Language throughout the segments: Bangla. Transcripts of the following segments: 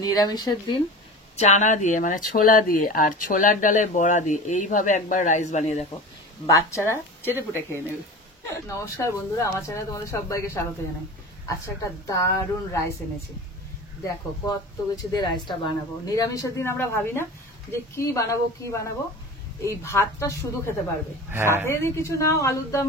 নিরামিষের দিন চানা দিয়ে মানে ছোলা দিয়ে আর ছোলার ডালের বড়া দিয়ে এইভাবে একবার রাইস বানিয়ে দেখো, বাচ্চারা চেটেপুটে খেয়ে নেবে। নমস্কার বন্ধুরা, আমার চ্যানেলে তোমাদের সবাইকে স্বাগত জানাই। আচ্ছা, একটা দারুণ রাইস এনেছি, দেখো কত কিছু দিয়ে রাইসটা বানাবো। নিরামিষের দিন আমরা ভাবি না যে কি বানাবো, এই ভাতটা শুধু খেতে পারবে, সাথে যদি কিছু নাও আলুর দম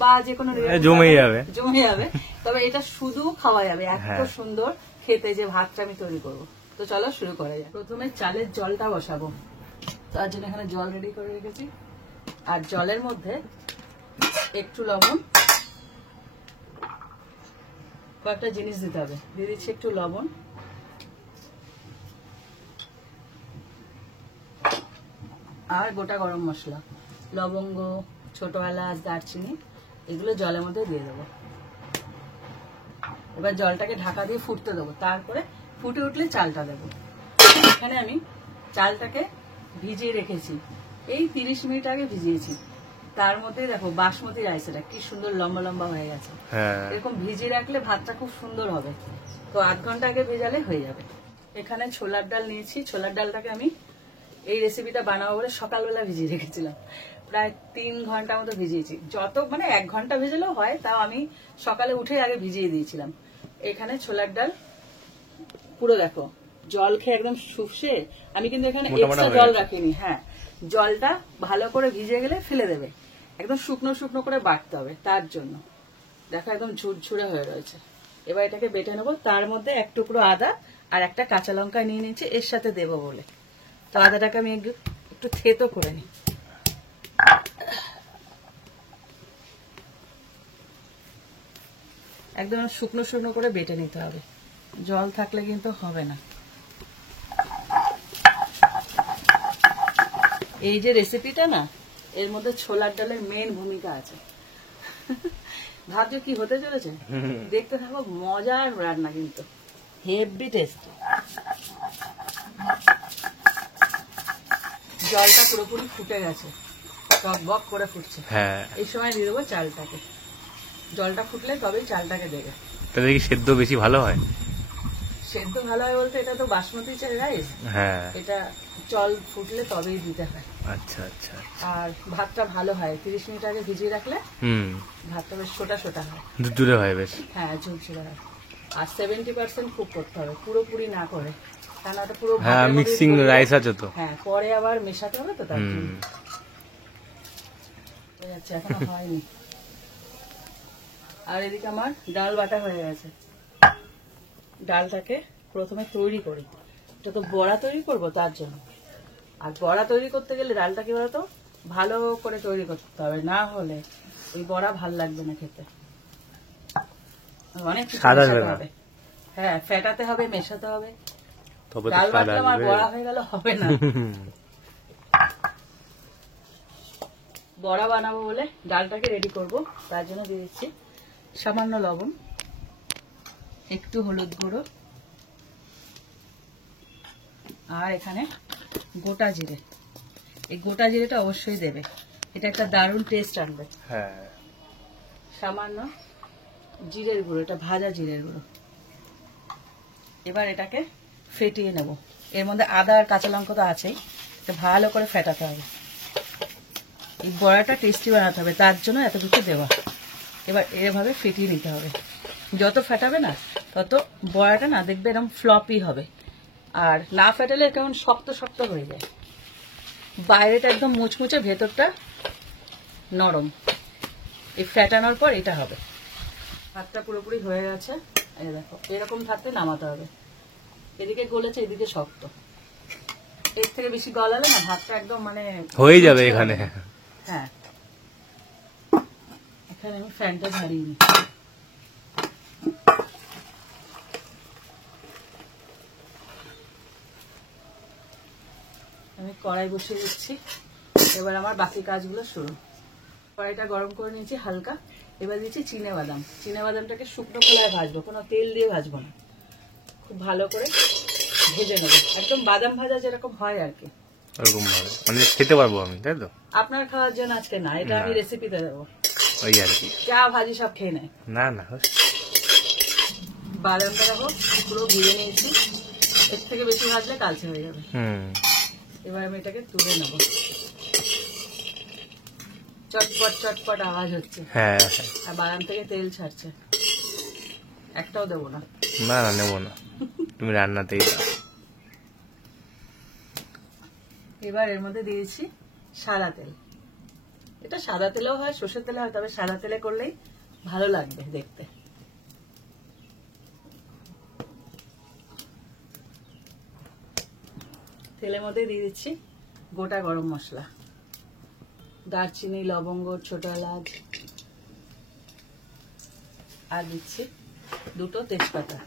বা যে কোনো জমে যাবে, তবে এটা শুধু খাওয়া যাবে, এত সুন্দর খেতে যে ভাতটা আমি তৈরি করবো। তো চলো শুরু করা যায়। প্রথমে চালের জলটা বসাবো, তার জন্য এখানে জল রেডি করে রেখেছি। আর জলের মধ্যে একটু লবণ, কয়েকটা জিনিস দিতে হবে, দিয়ে দিচ্ছি একটু লবণ, আর গোটা গরম মশলা, লবঙ্গ, ছোট এলাচ, দারচিনি, এগুলো জলের মধ্যে দিয়ে দেবো। এবার জলটাকে ঢাকা দিয়ে ফুটতে দেবো, তারপরে ফুটে উঠলে চালটা দেবো। এখানে আমি চালটাকে ভিজিয়ে রেখেছি, এই 30 মিনিট আগে ভিজিয়েছি। তার মধ্যে দেখো বাসমতি রাইস, এটা কি সুন্দর লম্বা লম্বা হয়ে গেছে। এরকম ভিজিয়ে রাখলে ভাতটা খুব সুন্দর হবে। তো আধ ঘন্টা আগে ভেজালে হয়ে যাবে। এখানে ছোলার ডাল নিয়েছি, ছোলার ডালটাকে আমি এই রেসিপিটা বানাবো বলে সকালবেলা ভিজিয়ে রেখেছিলাম, প্রায় 3 ঘন্টা মতো ভিজিয়েছি। যত মানে 1 ঘন্টা ভেজালেও হয়, তাও আমি সকালে উঠে আগে ভিজিয়ে দিয়েছিলাম। এখানে ছোলার ডাল পুরো দেখো জল খেয়ে একদম শুষে, আমি কিন্তু এখানে এক্সট্রা জল রাখিনি। হ্যাঁ, জলটা ভালো করে ভিজে গেলে ফেলে দেবে, একদম শুকনো শুকনো করে বাটতে হবে। তার জন্য দেখো একদম ঝুরঝুরে হয়ে রয়েছে। এবার এটাকে বেটে নেবো। তার মধ্যে এক টুকরো আদা আর একটা কাঁচা লঙ্কা নিয়ে নিয়েছি এর সাথে দেবো বলে। তো আদাটাকে আমি একটু থেতো করে নিই। একদম শুকনো শুকনো করে বেটে নিতে হবে, জল থাকলে কিন্তু হবে না। এই যে রেসিপিটা না, এর মধ্যে ছোলার ডালের মেন ভূমিকা আছে। ভাবছো কি হতে চলেছে, দেখতে থাকো, মজার রান্না কিন্তু হেভি টেস্টি। জলটা পুরোপুরি ফুটে গেছে, টকবক করে ফুটছে। এই সময় দিয়ে দেবো চালটাকে। জলটা ফুটলে তবেই চালটাকে দেবে। তাহলে কি সেদ্ধ বেশি ভালো হয়? সেদ্ধ ভালো হয় বলতে, এটা তো বাসমতি রাইস, এটা জল ফুটলে তবেই দিতে হয়। আচ্ছা আচ্ছা। আর ভাতটা ভালো হয় 30 মিনিট আগে ভিজিয়ে রাখলে ভাতটা বেশ সোটা সোটা হয়, ঝুরঝুরে হয় বেশ। হ্যাঁ, ঝুরঝুরে হয়। আর 70% কুক করতে হবে, পুরোপুরি না করে, কারণ ওটা পুরো মিক্সিং রাইস আছে তো। হ্যাঁ, পরে আবার মেশাতে হবে তো, তার জন্য। এখনো হয়নি। আর এদিকে আমার ডাল বাটা হয়ে গেছে। ডালটাকে প্রথমে তৈরি করি, এটা তো বড়া তৈরি করবো, তার জন্য। আর বড়া তৈরি করতে গেলে ডালটা কি বলতো ভালো করে তৈরি করতে হবে, না হলে ওই বড়া ভাল লাগবে না খেতে। অনেক কিছু মেশাতে হবে, হ্যাঁ, ফেটাতে হবে, মেশাতে হবে। ডাল বাটলাম আর বড়া হয়ে গেল, হবে না। বড়া বানাবো বলে ডালটাকে রেডি করব, তার জন্য দিয়ে দিচ্ছি সামান্য লবণ, একটু হলুদ গুঁড়ো, আর এখানে গোটা জিরে। এই গোটা জিরেটা অবশ্যই দেবে, এটা একটা দারুণ টেস্ট আনবে। সামান্য জিরের গুঁড়ো, এটা ভাজা জিরের গুঁড়ো। এবার এটাকে ফেটিয়ে নেব। এর মধ্যে আদা আর কাঁচা লঙ্কা তো আছেই, এটা ভালো করে ফেটাতে হবে। এই বড়াটা টেস্টি বানাতে হবে, তার জন্য এত কিছু দেওয়া। এবার এভাবে ফেটিয়ে নিতে হবে, যত ফেটাবে না তত বড়াটা না দেখবে এরকম ফ্লপি হবে। আর না ফেটালে কেমন শক্ত শক্ত হয়ে যায়, বাইরেটা একদম মুচমুচে, ভেতরটা নরম। এই ফেটানোর পর এটা হবে। ভাতটা পুরোপুরি হয়ে গেছে, এই দেখো এরকম থাকতে নামাতে হবে। এদিকে গলেছে, এদিকে শক্ত, এর থেকে বেশি গলালে না ভাতটা একদম মানে হয়ে যাবে। এখানে হ্যাঁ, এখানে আমি ফ্যানটা ঝাড়িয়ে নিই। আমি কড়াই বসিয়ে দিচ্ছি। এবার আমার বাকি কাজগুলো শুরু। কড়াইটা গরম করে নিয়েছি হালকা। এবার দিচ্ছি চিনেবাদাম। চিনেবাদামটাকে শুকনো খোলায় ভাজবো, কোনো তেল দিয়ে ভাজবো না, খুব ভালো করে ভেজে নেবো, একদম বাদাম ভাজা যেরকম হয় আর কি, ওরকম ভাবে মানে খেতে পারবো আমি, তাই তো? আপনার খাওয়ার জন্য আজকে না, এটা আমি রেসিপিতে দেবো, ওই আর কি, যা ভাজি সব খেয়ে নেয়। না না, বাদামটা দেখো পুরো ভেজে নিয়েছি। এর থেকে বেশি ভাজলে কালচে হয়ে যাবে। এবার আমি এটাকে তুলে নেব। চটপট চটপট আওয়াজ হচ্ছে, হ্যাঁ, আর বাগান থেকে তেল ছাড়ছে। একটাও দেবো না। না না নেবো না, তুমি রান্নাতেই দাও। এবার এর মধ্যে দিয়েছি সাদা তেল। এটা সাদা তেলেও হয়, সর্ষের তেলে হয়, তবে সাদা তেলে করলেই ভালো লাগবে দেখতে। তেলের মধ্যে দিয়ে দিচ্ছি গোটা গরম মশলা, দারচিনি, লবঙ্গ, ছোট এলাচ, আর দিচ্ছি 2টো তেজপাতা।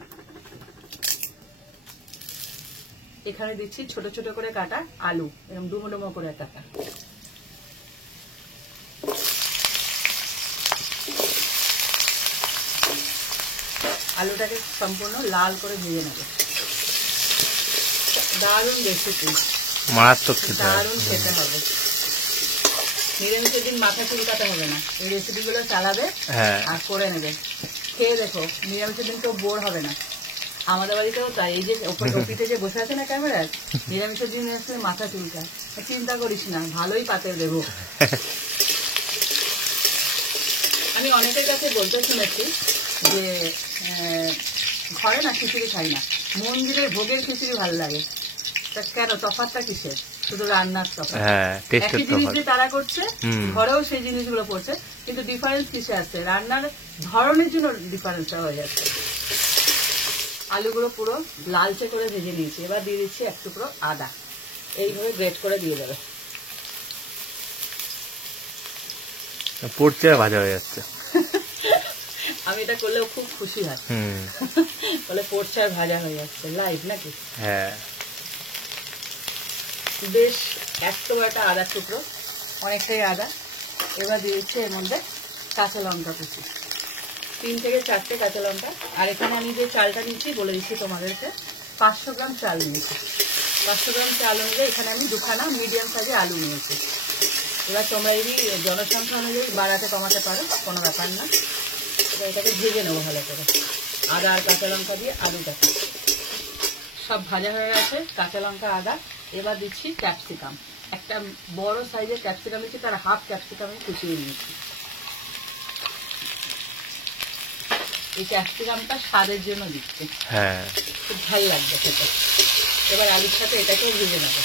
এখানে দিচ্ছি ছোট ছোট করে কাটা আলু, এরকম ডুমো ডুমো করে কাটা। আলুটাকে সম্পূর্ণ লাল করে ভেজে নেব। দারুণ রেসিপি, মারাত্মক খেতে হয়। দারুণ খেতে হবে। নিরামিষের দিন মাথা চুলকাতে হবে না, এই রেসিপি গুলো চালাবে আর করে নেবে। খেয়ে দেখো, নিরামিষের দিন কেউ বোর হবে না। আমাদের বাড়িতেও তাই। এই যে ওপিতে যে বসে আছে না ক্যামেরায়, নিরামিষের দিন আসলে মাথা চুলকায়। চিন্তা করিস না, ভালোই পাতে দেবো। আমি অনেকের কাছে বলতে শুনেছি যে ঘরে না খিচুড়ি খাই না, মন্দিরের ভোগের খিচুড়ি ভালো লাগে। তা কেন, তফাৎটা কিসের? শুধু রান্নার তফাৎ। একই জিনিস যে তারা করছে, ঘরেও সেই জিনিসগুলো করছে, কিন্তু ডিফারেন্স কিসে আছে? রান্নার ধরনের জন্য ডিফারেন্সটা হয়ে যাচ্ছে। আলুগুলো পুরো লালচে করে ভেজে নিয়েছি। এবার দিয়ে দিচ্ছি 1 টুকরো আদা, এইভাবে গ্রেট করে দিয়ে দেবে। পড়ছে ভাজা হয়ে যাচ্ছে। আমি এটা করলেও খুব খুশি হয়, বলে পড়ছে আর ভাজা হয়ে যাচ্ছে। লাইভ নাকি? হ্যাঁ, বেশ এত একটা আদা টুকরো, অনেকটাই আদা। এবার দিয়েছি এর মধ্যে কাঁচা লঙ্কা কুচি, 3 থেকে 4টে কাঁচা লঙ্কা। আর এখানে আমি যে চালটা নিয়েছি বলে দিচ্ছি তোমাদেরকে, 500 গ্রাম চাল নিয়েছি। 500 গ্রাম চাল অনুযায়ী এখানে আমি 2খানা মিডিয়াম সাইজে আলু নিয়েছি। এবার তোমরা এই জনসংখ্যা অনুযায়ী বাড়াতে কমাতে পারো, কোনো ব্যাপার না। এবার এটাকে ভেজে নেবো ভালো করে, আদা আর কাঁচা লঙ্কা দিয়ে। আলুটাকে সব ভাজা হয়ে গেছে, কাঁচা লঙ্কা, আদা। এবার দিচ্ছি ক্যাপসিকাম, একটা বড় সাইজের ক্যাপসিকাম দিচ্ছি, তার হাফ ক্যাপসিকাম আমি কুচিয়ে নিয়েছি। এই ক্যাপসিকামটা স্বাদের জন্য দিচ্ছি, খুব ভালো লাগবে খেতে। এবার আলুর সাথে এটাকেও ভেজে নেবো।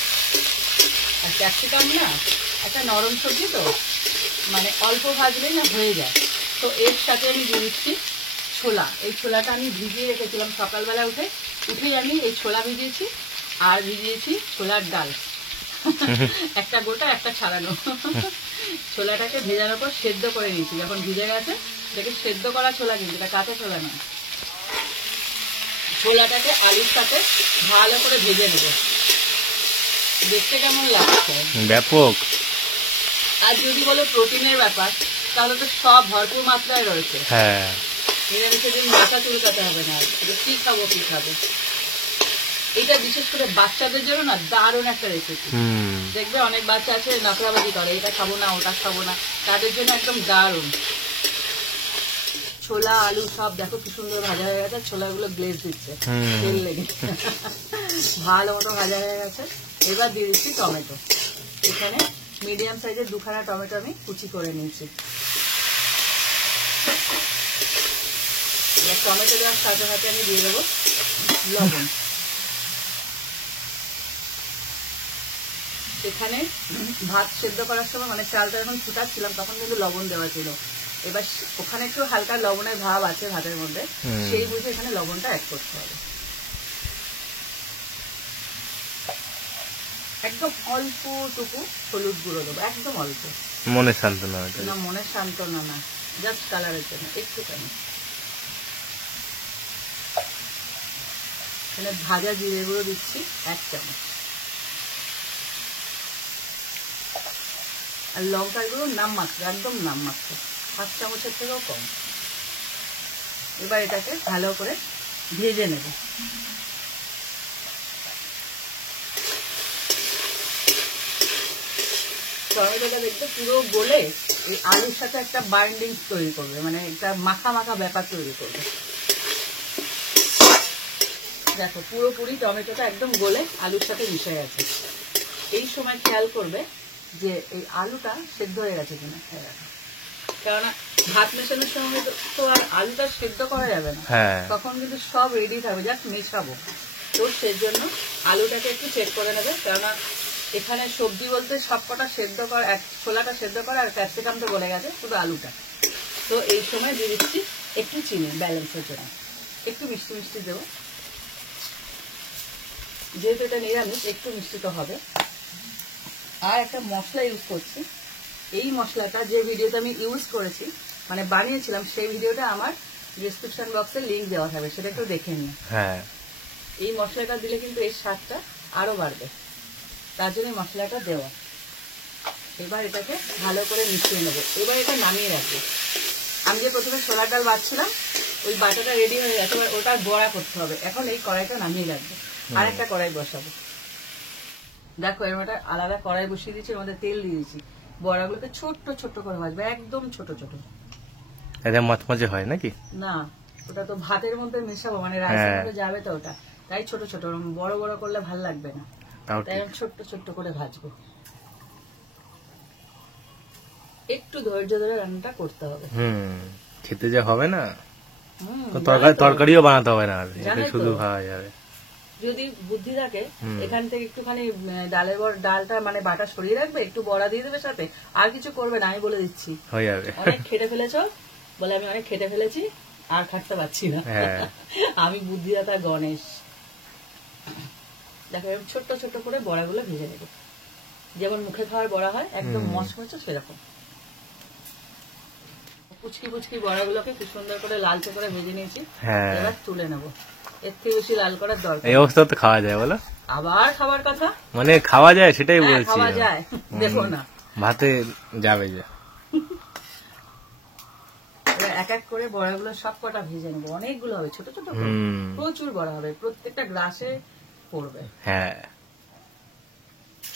আর ক্যাপসিকাম না একটা নরম সবজি, তো মানে অল্প ভাজলেই না হয়ে যায়। তো এর সাথে আমি দিয়ে দিচ্ছি ছোলা। এই ছোলাটা আমি ভিজিয়ে রেখেছিলাম সকালবেলা, উঠেই আমি এই ছোলা ভিজিয়েছি। আর ভিজিয়েছি ছোলার ডাল, একটা গোটা একটা ছাড়ানো। ছোলাটাকে ভেজানোর পর সেদ্ধ করে নিয়েছি। যখন ভিজে গেছে, এটাকে সেদ্ধ করা ছোলা, কিন্তু এটা কাঁচা ছোলা নয়। ছোলাটাকে আলুর সাথে ভালো করে ভেজে নেব। দেখতে কেমন লাগছে? ব্যাপক। আর যদি বলো প্রোটিনের ব্যাপার, তাহলে তো সব ভরপুর মাত্রায় রয়েছে। নিরামিষের দিন মাথা চুলকাতে হবে না। কি খাবো কি খাবো, এটা বিশেষ করে বাচ্চাদের জন্য না দারুণ একটা রেসিপি। দেখবে অনেক বাচ্চা আছে নকরাবাজি করে, এটা খাবো না ওটা খাবো না, তাদের জন্য একদম দারুণ। ছোলা আলু সব দেখো কি সুন্দর ভাজা হয়ে গেছে, ছোলাগুলো গ্লেজ দিচ্ছে তেল লেগে, ভালো মতো ভাজা হয়ে গেছে। এবার দিয়ে দিচ্ছি টমেটো। এখানে মিডিয়াম সাইজের 2খানা টমেটো আমি কুচি করে নিয়েছি। টমেটো দেওয়ার সাথে সাথে আমি দিয়ে দেবো লবণ। এখানে ভাত সেদ্ধ করার সময়, মানে চালটা যখন ফুটাচ্ছিলাম, তখন কিন্তু লবণ দেওয়া ছিল। এবার ওখানে একটু হালকা লবণের ভাব আছে ভাতের মধ্যে, সেই বুঝে এখানে লবণটা অ্যাড করতে হবে। একদম অল্পটুকু হলুদ গুঁড়ো দেবো, একদম অল্প। মনে সান্ত্বনা না, মনের সান্ত্বনা না, জাস্ট কালারের জন্য একটুখানি। এখানে ভাজা জিরে গুঁড়ো দিচ্ছি 1 চামচ, আর লঙ্কার গুঁড়ো নামমাত্র, একদম নামমাত্র, 1 চামচের থেকেও কম। এবার এটাকে ভালো করে ভেজে নেব। টমেটোটা দেখতে পুরো গলে এই আলুর সাথে একটা বাইন্ডিং তৈরি করবে, মানে একটা মাখা মাখা ব্যাপার তৈরি করবে। দেখো পুরোপুরি টমেটোটা একদম গলে আলুর সাথে মিশে গেছে। এই সময় খেয়াল করবে যে এই আলুটা সেদ্ধ হয়ে গেছে কিনা। কেননা ভাত মেশানোর সময় তো আর আলুটা সেদ্ধ করা যাবে না, তখন কিন্তু সব রেডি থাকবে, জাস্ট মেশাবো। তো সেই জন্য আলুটাকে একটু চেক করে নেবে, কেননা এখানে সবজি বলতে সবকটা সেদ্ধ করা, ছোলাটা সেদ্ধ করা আর ক্যাপসিকাম তো গলে গেছে, শুধু আলুটা। তো এই সময় দিয়ে দিচ্ছি একটু চিনি ব্যালেন্সের জন্য, একটু মিষ্টি মিষ্টি দেবো, যেহেতু এটা নিরামিষ একটু মিষ্টি তো হবে। আর একটা মশলা ইউজ করছি, এই মশলাটা যে ভিডিওতে আমি ইউজ করেছি মানে বানিয়েছিলাম, সেই ভিডিওটা আমার ডেসক্রিপশন বক্সে লিংক দেওয়া থাকবে, সেটা একটু দেখে নিন। এই মশলাটা দিলে কিন্তু এই স্বাদটা আরো বাড়বে, তার জন্য মশলাটা দেওয়া। এবার এটাকে ভালো করে মিশিয়ে নেবো। এবার এটা নামিয়ে রাখবো। আমি যে প্রথমে ছোলার ডাল বাটছিলাম, ওই বাটাটা রেডি হয়ে গেছে, এবার ওটা বড়া করতে হবে। এখন এই কড়াইটা নামিয়ে রাখবো, আর একটা কড়াই বসাবো। দেখো এর মধ্যে আলাদা কড়াই বসিয়ে দিয়েছি, এর মধ্যে তেল দিয়ে দিয়েছি। বড়াগুলোকে ছোট্ট ছোট্ট করে ভাজবো, একদম ছোট ছোট। এটা মচমচে হয় নাকি? না, ওটা তো ভাতের মধ্যে মেশাবো, মানে রাইসের মধ্যে যাবে তো ওটা, তাই ছোট ছোট। বড় বড় করলে ভাল লাগবে না, তাই ছোট্ট ছোট্ট করে ভাজবো। একটু ধৈর্য ধরে রান্নাটা করতে হবে। খেতে যা হবে না, তরকারিও বানাতে হবে না, শুধু খাওয়া যাবে। যদি বুদ্ধি থাকে এখান থেকে একটুখানি ডালটা মানে বাটা সরিয়ে রাখবে, একটু বড়া দিয়ে দেবে সাথে, আর কিছু করবে না, আমি বলে দিচ্ছি। হয়ে যাবে। অনেক খেটে ফেলেছ বলে আমি অনেক খেটে ফেলেছি, আর খাটতে পারছি না। আমি বুদ্ধিদাতা গণেশ। দেখো ছোট্ট ছোট্ট করে বড়াগুলো ভেজে নেব, যেমন মুখে খাওয়ার বড়া হয় একদম মচমচে সেরকম। পুচকি পুচকি বড়াগুলোকে খুব সুন্দর করে লালচে করে ভেজে নিয়েছি, এবার তুলে নেবো। এর থেকে বেশি লাল করার দরকার। এই অবস্থা তো খাওয়া যায় বলো? আবার খাবার কথা মানে খাওয়া যায় সেটাই বলছি। খাওয়া যায়, দেখো না ভাতে যাবে যা। এক এক করে বড়াগুলো সব কটা ভেজে নেবো, অনেকগুলো হবে, ছোট ছোট প্রচুর বড়া হবে, প্রত্যেকটা গ্লাসে পড়বে। হ্যাঁ,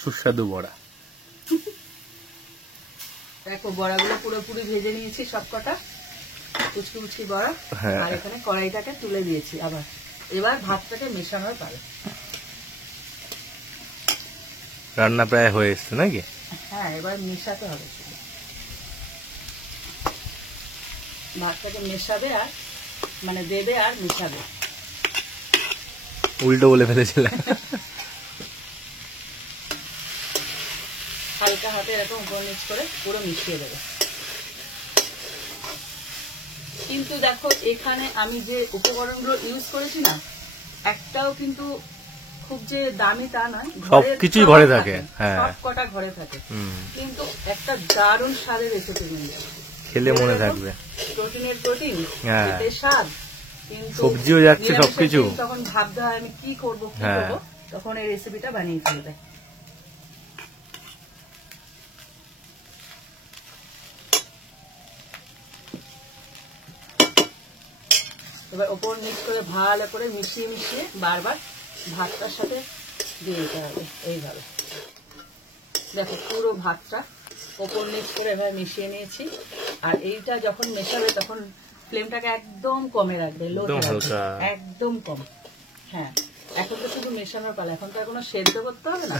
সুস্বাদু বড়া। দেখো বড়াগুলো পুরোপুরি ভেজে নিয়েছি সব কটা, কুচকি কুচকি বড়া। আর এখানে কড়াইটাকে তুলে দিয়েছি আবার। এবার ভাতটাকে মেশানোর পারে। রান্না প্রায় হয়ে এসছে নাকি? হ্যাঁ, এবার মেশাতে হবে, ভাতটাকে মেশাবে আর মানে দেবে আর মেশাবে। উল্টো বলে ফেলেছিলাম। হালকা হাতে এরকম উপর নিচ করে পুরো মিশিয়ে দেবে। কিন্তু দেখো এখানে আমি যে উপকরণগুলো ইউজ করেছি না, একটাও কিন্তু খুব যে দামি তা নয়, সবকিছুই ঘরে থাকে, সব কটা ঘরে থাকে, কিন্তু একটা দারুণ স্বাদের রেসিপি কিন্তু খেলে মনে থাকবে। প্রোটিনের প্রোটিন, খেতে স্বাদ, কিন্তু সবজিও যাচ্ছে সবকিছু। তখন ভাবতে হয় আমি কি করবো কি করবো, তখন এই রেসিপিটা বানিয়ে ফেলবে। এবার ওপর নিচ করে ভালো করে মিশিয়ে মিশিয়ে বারবার ভাতটার সাথে দিয়ে দিতে হবে। এইভাবে দেখো পুরো ভাতটা ওপর নিচ করে এভাবে মিশিয়ে নিয়েছি। আর এইটা যখন মেশাবে তখন ফ্লেমটাকে একদম কমে রাখবে, লো রাখবে, একদম কম। হ্যাঁ, এখন তো শুধু মেশানোর পালা, এখন তো আর কোনো সেদ্ধ করতে হবে না,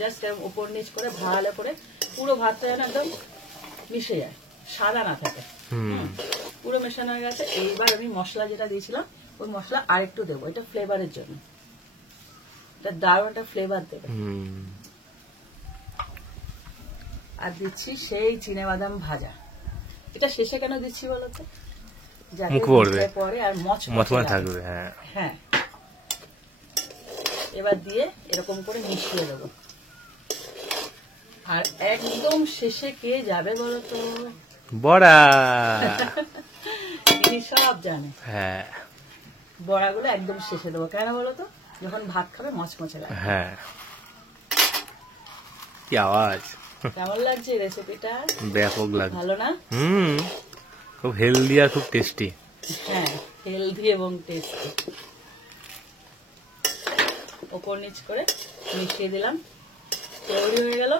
জাস্ট ওপর নিচ করে ভালো করে পুরো ভাতটা যেন একদম মিশে যায়, সাদা না থাকে। পুরো মেশানো হয়ে গেছে। এইবার আমি মশলা যেটা দিয়েছিলাম ওই মশলা আরেকটু দেবো, এটা ফ্লেভারের জন্য, এটা দারুণ একটা ফ্লেভার দেবে। আর দিচ্ছি সেই চিনেবাদাম ভাজা। এটা শেষে কেন দিচ্ছি বলতো, পরে আর মচমচে থাকবে। হ্যাঁ, এবার দিয়ে এরকম করে মিশিয়ে দেবো। আর একদম শেষে কে যাবে বলতো, বড়া। সব জানে। বড়াগুলো একদম শেষে দেবো, কেন বলতো, যখন ভাত খাবে মচমচে লাগে। কি আওয়াজ! কেমন লাগছে রেসিপিটা? ব্যাপক লাগছে, ভালো না? খুব হেলদি আর খুব টেস্টি। হ্যাঁ, হেলদি এবং টেস্টি। ওপর নিচ করে মিশিয়ে দিলাম, তৈরি হয়ে গেল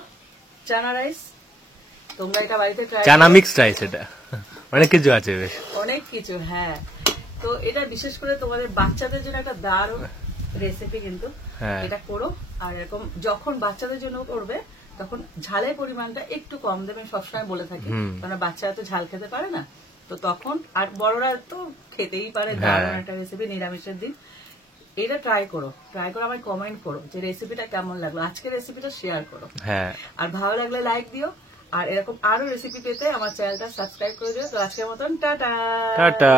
চানা রাইস। তোমরা এটা বাড়িতে ট্রাই করো। চানা মিক্সড রাইস, এটা অনেক কিছু আছে, বেশ অনেক কিছু। হ্যাঁ, তো এটা বিশেষ করে তোমাদের বাচ্চাদের জন্য একটা দারুণ রেসিপি কিন্তু হ্যাঁ। এটা করো। আর এরকম যখন বাচ্চাদের জন্য করবে তখন ঝালের পরিমাণটা একটু কম দেবে, আমি সবসময় বলে থাকি, কারণ বাচ্চারা তো ঝাল খেতে পারে না। তো তখন আর বড়রা তো খেতেই পারে, দারুণ একটা রেসিপি নিরামিষের দিন। এটা ট্রাই করো, আমায় কমেন্ট করো যে রেসিপিটা কেমন লাগলো, আজকের রেসিপিটা শেয়ার করো। হ্যাঁ, আর ভালো লাগলে লাইক দিও, আর এরকম আরো রেসিপি পেতে আমার চ্যানেলটা সাবস্ক্রাইব করে দিও। তো আজকের মতন টাটা। টাটা।